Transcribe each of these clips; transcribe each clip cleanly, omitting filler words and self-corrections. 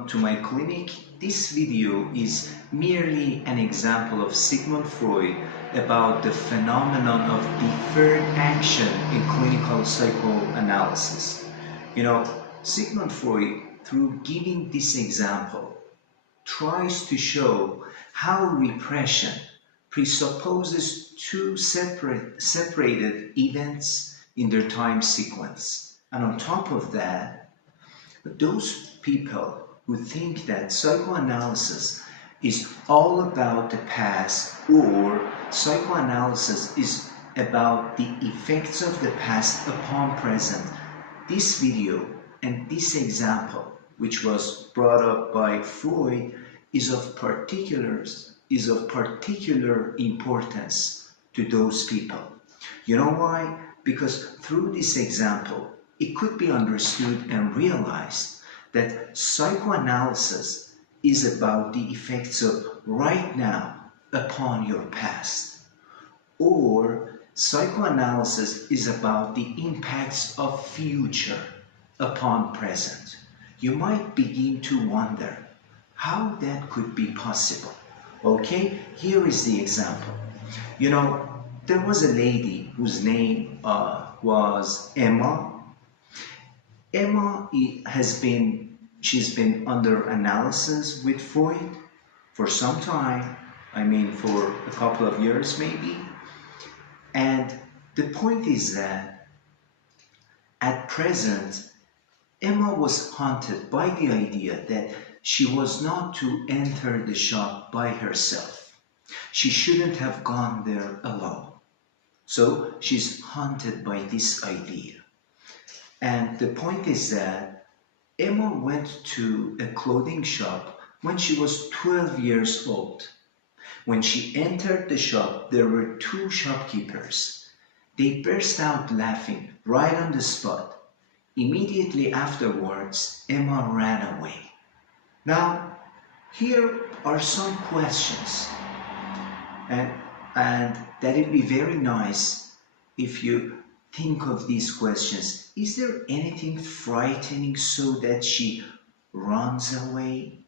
welcome to my clinic. This video is merely an example of Sigmund Freud about the phenomenon of deferred action in clinical psychoanalysis. Sigmund Freud, through giving this example, tries to show how repression presupposes two separated events in their time sequence. And on top of that, those people who think that psychoanalysis is all about the past, or psychoanalysis is about the effects of the past upon present, this video and this example, which was brought up by Freud, is of particular importance to those people. You know why? Because through this example, it could be understood and realized that psychoanalysis is about the effects of right now upon your past, or psychoanalysis is about the impacts of future upon present. You might begin to wonder how that could be possible. Okay, here is the example. There was a lady whose name was Emma. Emma she's been under analysis with Freud for some time. For a couple of years maybe. And the point is that at present, Emma was haunted by the idea that she was not to enter the shop by herself. She shouldn't have gone there alone. So she's haunted by this idea. And the point is that Emma went to a clothing shop when she was 12 years old. When she entered the shop, there were two shopkeepers. They burst out laughing right on the spot. Immediately afterwards, Emma ran away. Now, here are some questions. And that would be very nice if you think of these questions. Is there anything frightening so that she runs away?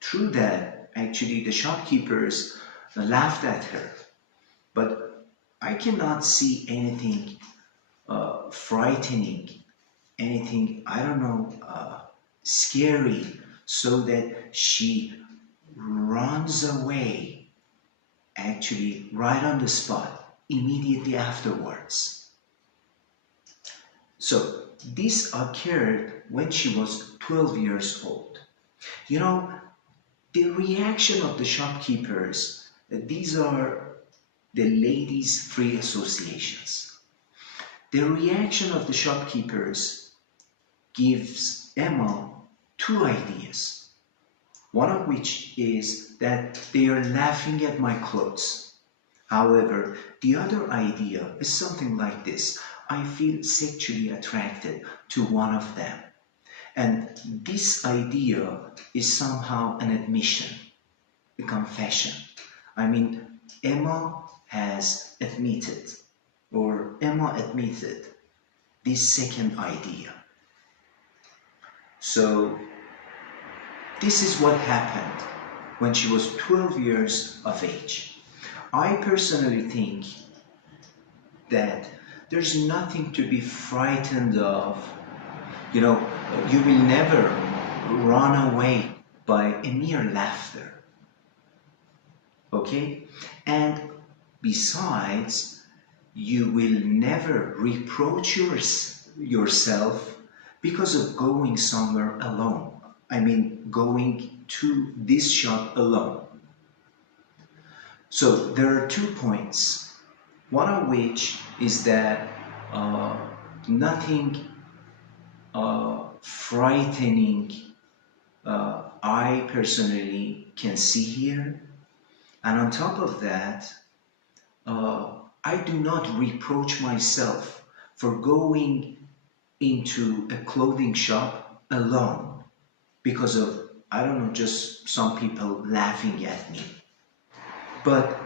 True that, actually, the shopkeepers laughed at her. But I cannot see anything frightening, anything, scary, so that she runs away, actually, right on the spot, immediately afterwards. So this occurred when she was 12 years old. The reaction of the shopkeepers, these are the ladies' free associations. The reaction of the shopkeepers gives Emma two ideas. One of which is that they are laughing at my clothes. However, the other idea is something like this. I feel sexually attracted to one of them. And this idea is somehow an admission, a confession. Emma admitted this second idea. So this is what happened when she was 12 years of age. I personally think that there's nothing to be frightened of. You will never run away by a mere laughter. Okay? And besides, you will never reproach yourself because of going somewhere alone. Going to this shop alone. So there are 2 points. One of which is that nothing frightening I personally can see here. And on top of that, I do not reproach myself for going into a clothing shop alone because of, just some people laughing at me. But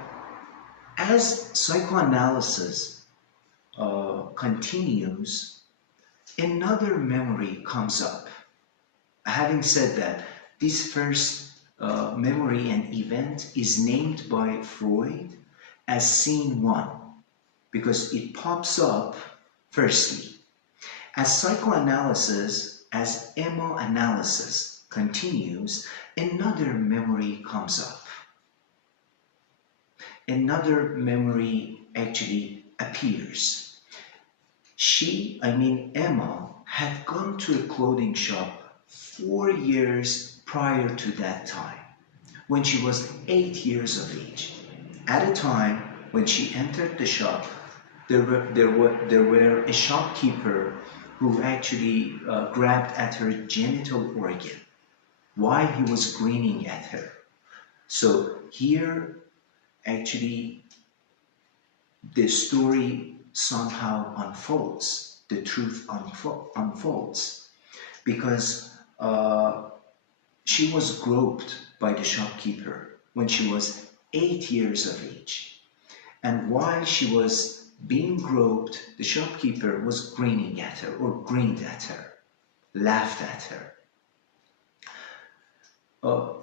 as psychoanalysis continues, another memory comes up. having said that, this first memory and event is named by Freud as scene 1 because it pops up firstly. As psychoanalysis, as emo analysis continues, another memory comes up. Another memory actually appears. Emma, had gone to a clothing shop 4 years prior to that time, when she was 8 years of age. At a time when she entered the shop, there were a shopkeeper who actually grabbed at her genital organ while he was grinning at her. So here, actually, the story somehow unfolds, the truth unfolds, because she was groped by the shopkeeper when she was 8 years of age. And while she was being groped, the shopkeeper was grinning at her, or grinned at her, laughed at her.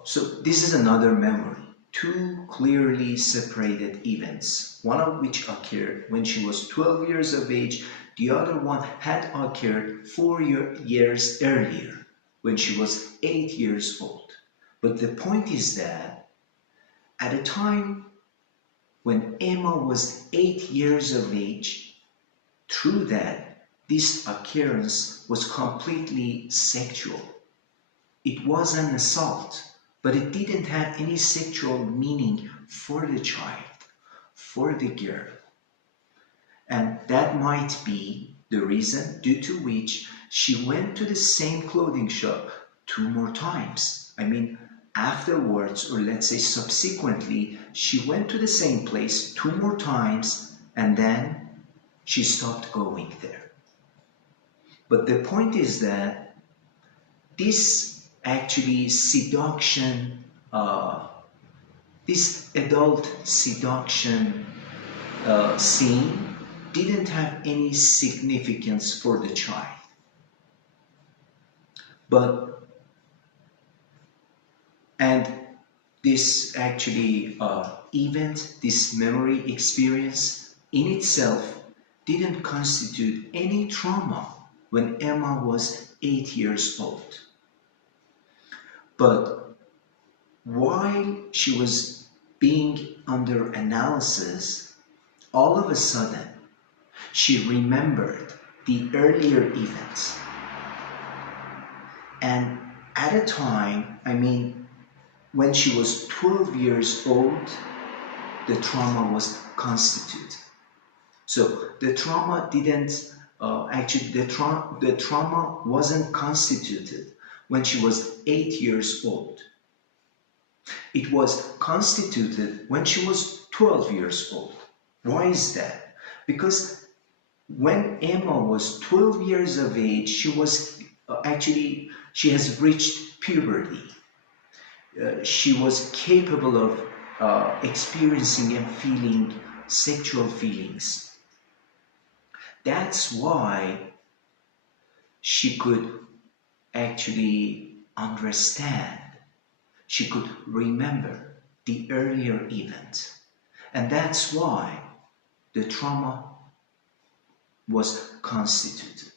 So this is another memory. 2 clearly separated events, one of which occurred when she was 12 years of age, the other one had occurred 4 years earlier, when she was 8 years old. But the point is that at a time when Emma was 8 years of age, true that this occurrence was completely sexual. It was an assault, but it didn't have any sexual meaning for the child, for the girl. And that might be the reason due to which she went to the same clothing shop 2 more times. Afterwards, or let's say subsequently, she went to the same place 2 more times, and then she stopped going there. But the point is that this actually seduction, this adult seduction scene didn't have any significance for the child. And this actually event, this memory experience in itself didn't constitute any trauma when Emma was 8 years old. But while she was being under analysis, all of a sudden, she remembered the earlier events. And at a time, when she was 12 years old, the trauma was constituted. So the trauma didn't, the trauma wasn't constituted when she was 8 years old. It was constituted when she was 12 years old. Why is that? Because when Emma was 12 years of age, she has reached puberty. She was capable of experiencing and feeling sexual feelings. That's why she could actually understand, she could remember the earlier event. And that's why the trauma was constituted.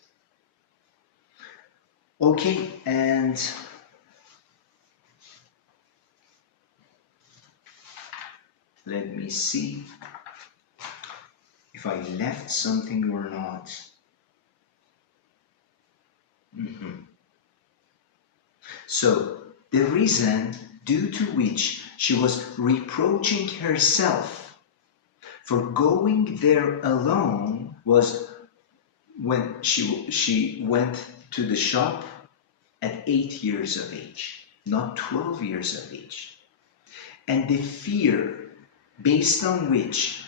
Okay, and let me see if I left something or not. So, the reason due to which she was reproaching herself for going there alone was when she went to the shop at 8 years of age, not 12 years of age. And the fear based on which,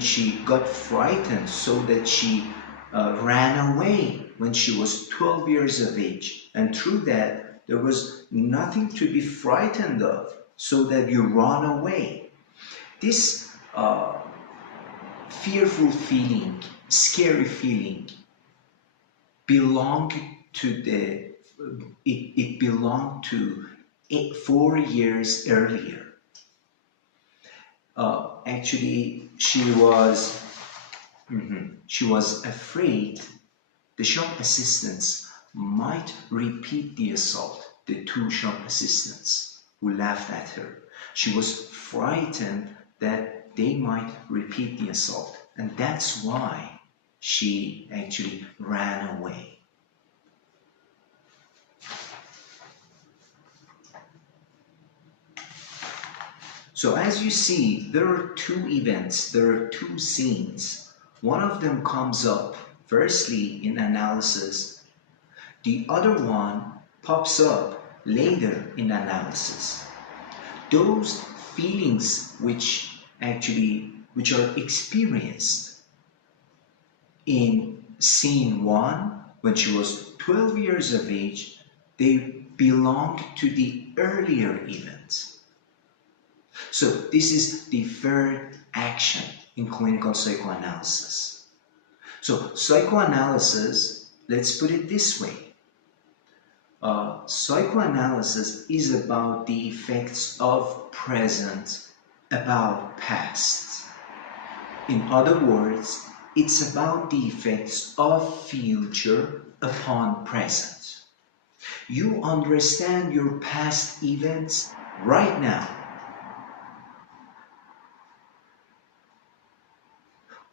she got frightened so that she ran away when she was 12 years of age. And through that, there was nothing to be frightened of, so that you run away. This fearful feeling, scary feeling, belonged to the it belonged to 4 years earlier. Actually, she was afraid the shop assistants might repeat the assault, the 2 shop assistants who laughed at her. She was frightened that they might repeat the assault, and that's why she actually ran away. So as you see, there are 2 events, there are 2 scenes. One of them comes up firstly in analysis. The other one pops up later in analysis. Those feelings which are experienced in scene 1 when she was 12 years of age, they belong to the earlier event. So this is deferred action in clinical psychoanalysis. So psychoanalysis, let's put it this way. Psychoanalysis is about the effects of present about past. In other words, it's about the effects of future upon present. You understand your past events right now.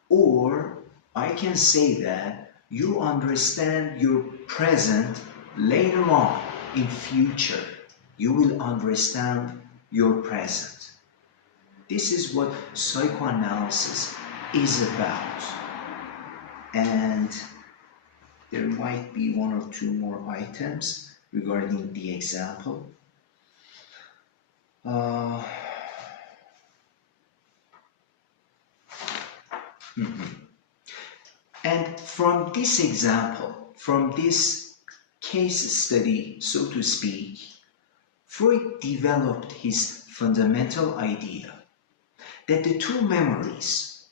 Or I can say that you understand your present later on in future. You will understand your present. This is what psychoanalysis is about. And there might be 1 or 2 more items regarding the example. And from this example, from this case study, so to speak, Freud developed his fundamental idea that the 2 memories,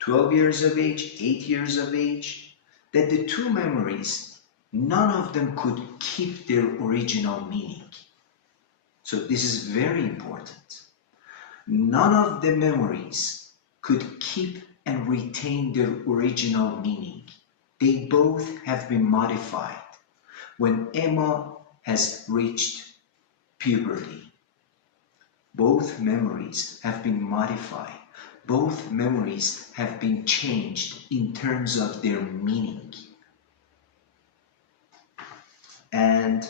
12 years of age, 8 years of age, that the 2 memories, none of them could keep their original meaning. So this is very important. None of the memories could keep and retain their original meaning. They both have been modified when Emma has reached puberty. Both memories have been modified. Both memories have been changed in terms of their meaning. And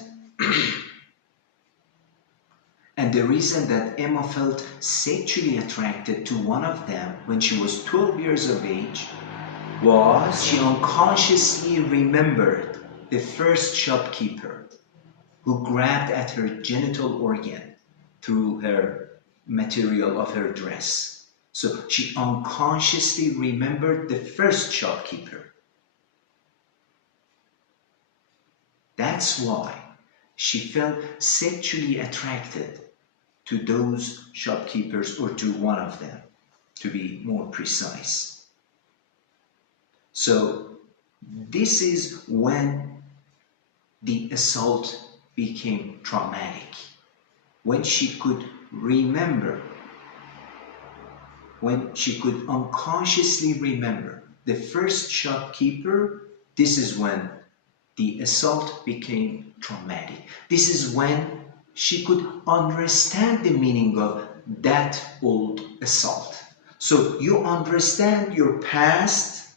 the reason that Emma felt sexually attracted to one of them when she was 12 years of age was she unconsciously remembered the first shopkeeper who grabbed at her genital organ through her material of her dress. So she unconsciously remembered the first shopkeeper. That's why she felt sexually attracted to those shopkeepers, or to one of them, to be more precise. So this is when the assault became traumatic. When she could remember, when she could unconsciously remember the first shopkeeper, this is when the assault became traumatic. This is when she could understand the meaning of that old assault. So you understand your past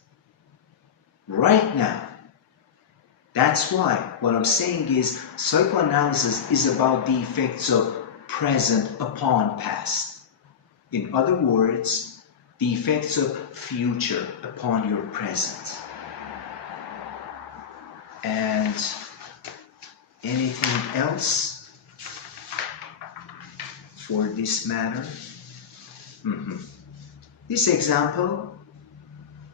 right now. That's why what I'm saying is psychoanalysis is about the effects of present upon past. In other words, the effects of future upon your present. And anything else for this matter? This example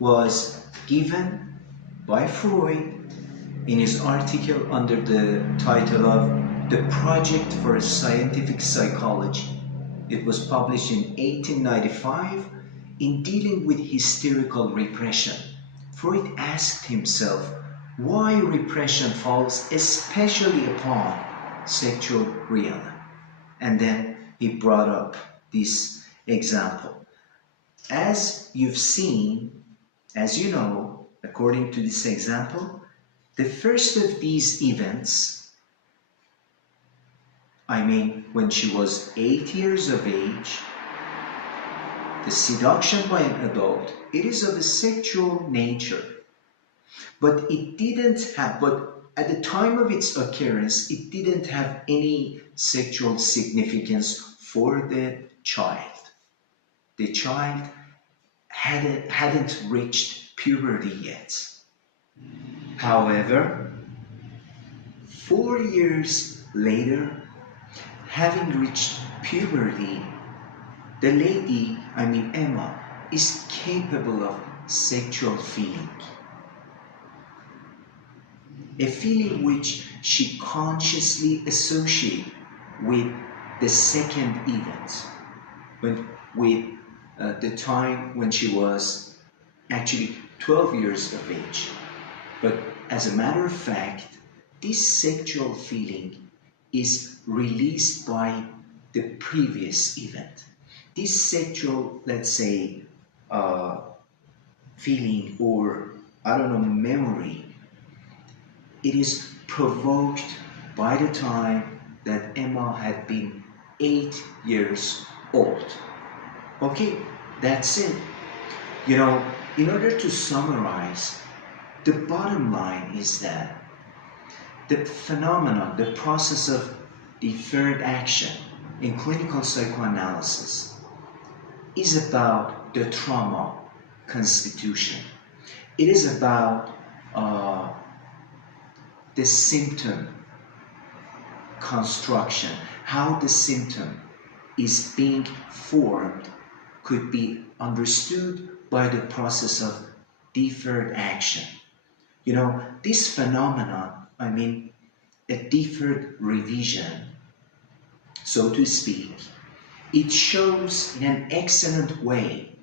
was given by Freud in his article under the title of The Project for Scientific Psychology. It was published in 1895. In dealing with hysterical repression, Freud asked himself, why repression falls especially upon sexual realm. And then he brought up this example. As you've seen, as you know, according to this example, the first of these events, I mean, when she was 8 years of age, the seduction by an adult, it is of a sexual nature. But at the time of its occurrence, it didn't have any sexual significance for the child. The child hadn't reached puberty yet. However, 4 years later, having reached puberty, the lady, I mean Emma, is capable of sexual feeling. A feeling which she consciously associates with the second event, with the time when she was actually 12 years of age. But as a matter of fact, this sexual feeling is released by the previous event. This sexual, let's say, feeling or, I don't know, memory, it is provoked by the time that Emma had been 8 years old. Okay, that's it. You know, in order to summarize, the bottom line is that the phenomenon, the process of deferred action in clinical psychoanalysis is about the trauma constitution. It is about the symptom construction, how the symptom is being formed could be understood by the process of deferred action. You know, this phenomenon, I mean, a deferred revision, so to speak, it shows in an excellent way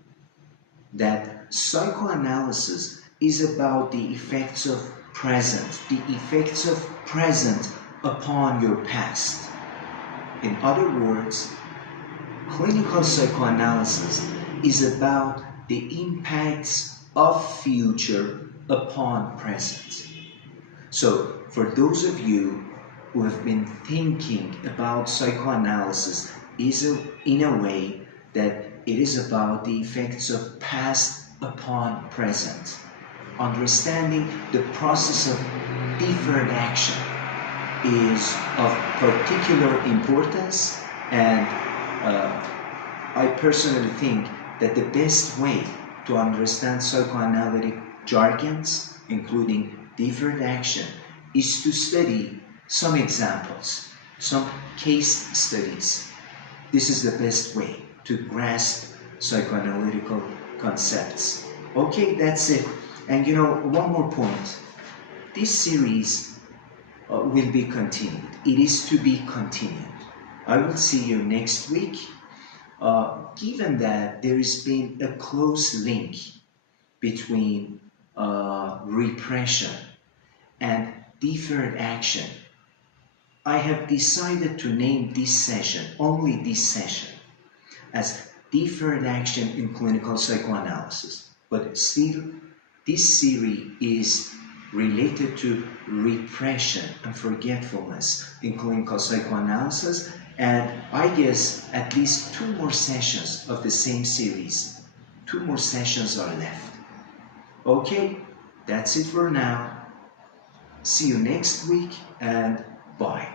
that psychoanalysis is about the effects of present upon your past. In other words, clinical psychoanalysis is about the impacts of future upon present. So, for those of you who have been thinking about psychoanalysis in a way that it is about the effects of past upon present, understanding the process of deferred action is of particular importance, and I personally think that the best way to understand psychoanalytic jargons, including deferred action, is to study some examples, some case studies. This is the best way to grasp psychoanalytical concepts. Okay, that's it. And you know, one more point. This series will be continued. It is to be continued. I will see you next week. Given that there has been a close link between repression and deferred action, I have decided to name this session, only this session, as deferred action in clinical psychoanalysis. But still, this series is related to repression and forgetfulness in clinical psychoanalysis, and I guess at least 2 more sessions of the same series. 2 more sessions are left. Okay, that's it for now. See you next week, and bye.